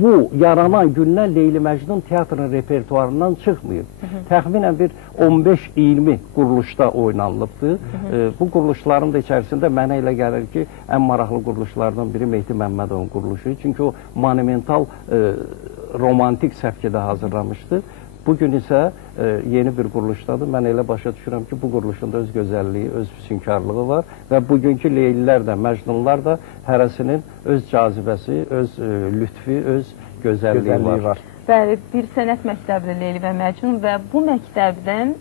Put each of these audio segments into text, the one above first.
bu yaranan gündən Leyli Məcnun teatrın repertuarından çıxmayıb. Təxminən bir 15-20 quruluşda oynanılıbdır. Bu quruluşların da içərisində mənə elə gəlir ki, ən maraqlı quruluşlardan biri Mehdi Məmmədovun quruluşu. Çünki o monumental, romantik səfkidə hazırlamışdı. Bugün isə yeni bir quruluşdadır. Mən elə başa düşürəm ki, bu quruluşunda öz gözəlliyi, öz füsunkarlığı var və bugünkü Leylilər də, Məcnunlar da hərəsinin öz cazibəsi, öz lütfi, öz gözəlliyi var. Bəli, bir sənət məktəbidir Leyli və Məcnun və bu məktəbin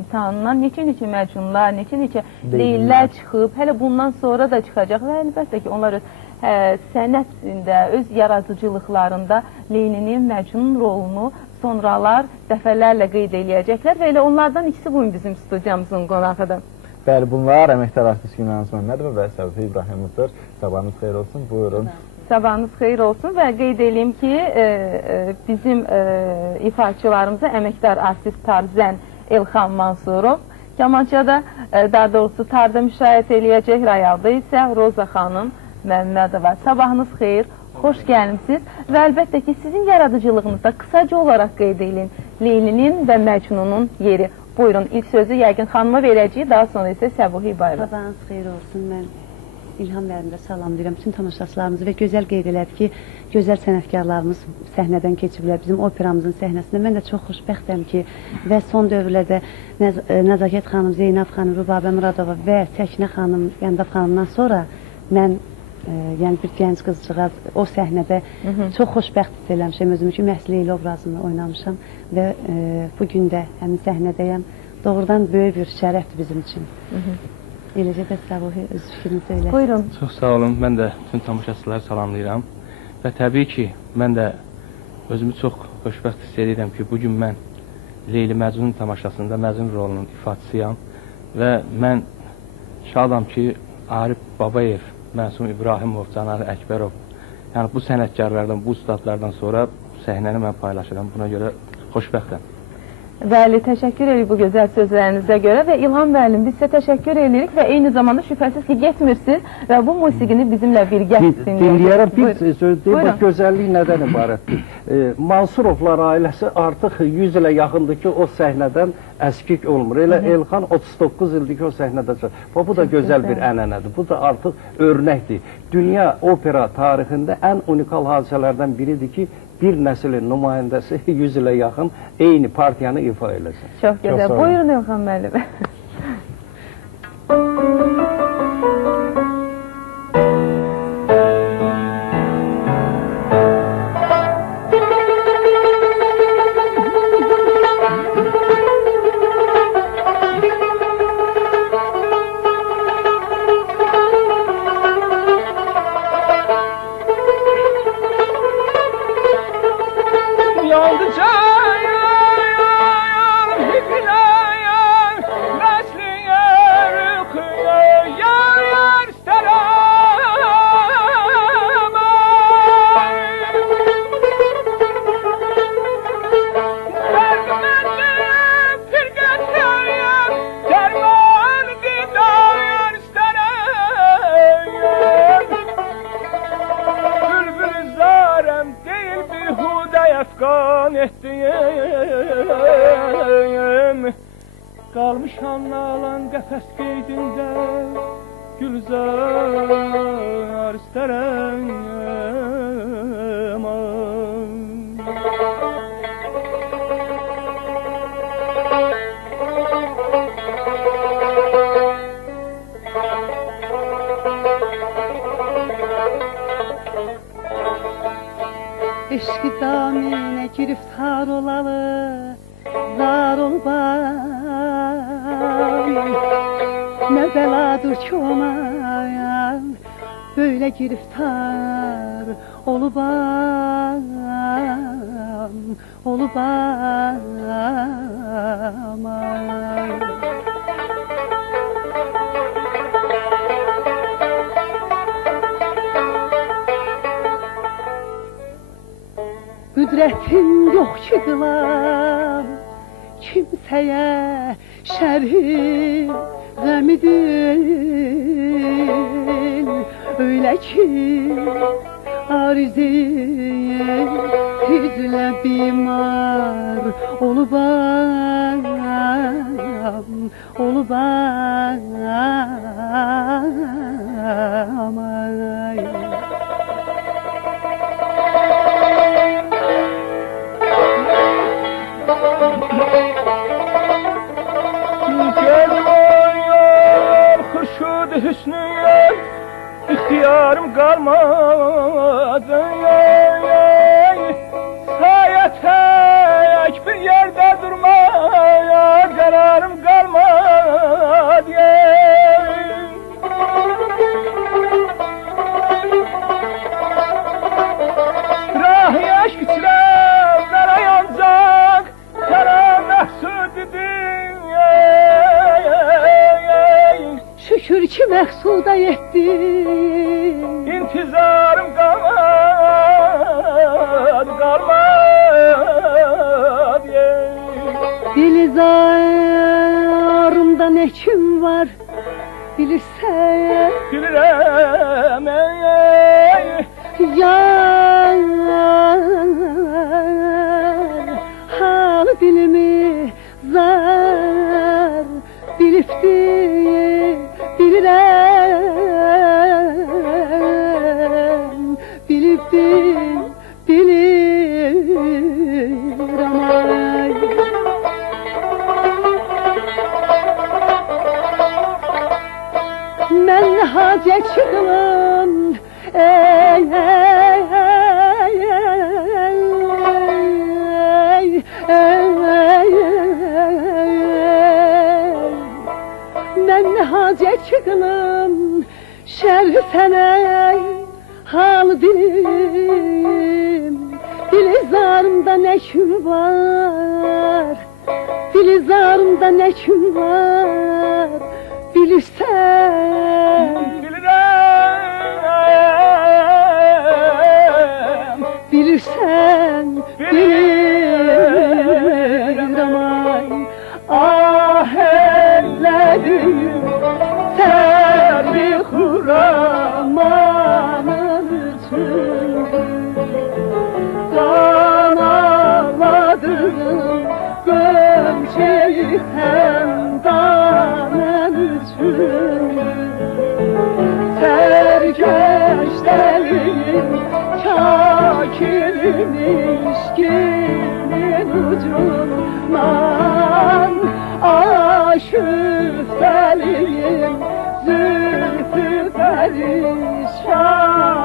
imtahanından neçə-neçə Məcnunlar, neçə-neçə Leylilər çıxıb, hələ bundan sonra da çıxacaq və əlbəttə ki, onlar öz sənətində, öz yaradıcılıqlarında Leylinin, Məcnun rolunu sonralar dəfələrlə qeyd eləyəcəklər və elə onlardan ikisi bugün bizim studiyamızın qonağıdır. Bəli, bunlar əməkdar artist Günəniz Məmmədova və Səbuhi İbrahimovdur. Sabahınız xeyir olsun, buyurun. Sabahınız xeyir olsun və qeyd edeyim ki, bizim ifaçılarımıza əməkdar artist Tarzən Elxan Mansurov, Kamançada, daha doğrusu tarda müşahidə eləyəcək, Rayalda isə Roza xanım Məmmədova. Sabahınız xeyir, xoş gəlmişsiniz və əlbəttə ki, sizin yaradıcılığınızda qısaca olaraq qeyd edin Leylinin və Məcnunun yeri. Buyurun, ilk sözü yəqin xanıma verəcəyik, daha sonra isə Səbuhi İbrahimov'a. Sabahınız xeyir olsun, mən İlham müəllimə salamlayıram bütün tamaşaçılarımızı və gözəl qeyd elədi ki, gözəl sənətkarlarımız səhnədən keçiblər bizim operamızın səhnəsində. Mən də çox xoşbəxtəm ki, və son dövrlərdə Nəzakət xanım, Zeynəb xanım, Rübabə Muradova və Səkinə xanım, Qəndab xanımdan sonra mən yəni bir gənc qızcığaz o səhnədə çox xoşbəxt hiss eləmişəm özümü ki, məhz Leyli obrazını oynamışam və bugün də həmin səhnədəyəm. Doğrudan böyük bir şərəfdir bizim üçün. Eləcə də Səbuhi öz fikrini söyləsin. Buyurun. Çox sağ olun, mən də bütün tamaşaçıları salamlayıram və təbii ki, mən də özümü çox xoşbəxt hiss edirəm ki, bugün mən Leyli Məcnun tamaşasında Məcnun rolunun ifaçısıyam və mən şadam ki, Arif Babayev, Məsum İbrahimov, Canar Əkbərov, yəni bu sənətkarlardan, bu ustadlardan sonra səhnəni mən paylaşıram, buna görə xoşbəxtəm. Bəli, təşəkkür edirik bu gözəl sözlərinizə görə və İlham müəllim, biz sizə təşəkkür edirik və eyni zamanda şübhəsiz ki, getmirsiniz və bu musiqini bizimlə birgə dinləyərək bir söz deyim, bu gözəllik nədən ibarətdir? Mansurovlar ailəsi artıq 100 ilə yaxındır ki, o səhnədən əskik olmur. Elə Elxan 39 ildir ki, o səhnədə çıxır. Bu da gözəl bir ənənədir, bu da artıq örnəkdir. Dünya opera tarixində ən unikal hadisələrdən biridir ki, bir nəslin nümayəndəsi 100 ilə yaxın eyni partiyanı ifa eləsin. Çox gözəl. Buyurun İlham müəllim. Qalmışam nalan qəfəs qeydində Gülzar istərəm Eşqi daminə giriftar olalı zar olbam Nə bəladır ki ona böyle giriftar olubam Qüdrətim yox ki qılam kimsəyə şərhi qəmidir Öyle ki ariziye hüzle bimar olubam ay. Hürşud hüsnüye ihtiyarım kalmadı. Sayetek bir yerde durmaya kararım kalmadı. Rahi aşk çilemlere yancak sana mahsud idin. Şükür ki məhsuda yetdim. İntizarım kalmadı. Dilizarımda ne kim var bilirsen. Bilirəm Yar hal dilimi zar bilifdi bilirəm bilifdim bilirəm ay. Mən hacət çıxılım ey ey ey ey mən hacət çıxılım şərh sənə hal dilim. Dilizarımda nə kim var, dilizarımda nə kim var bilirsən. Bilirsən, bilirəm ay. Ah ellərim səni xuramanın üçün qan ağladım qönçeyi xəndanın üçün. Sərkeşlərim kakirin işkinin ucundan aşüftəliyim zülfü perişan.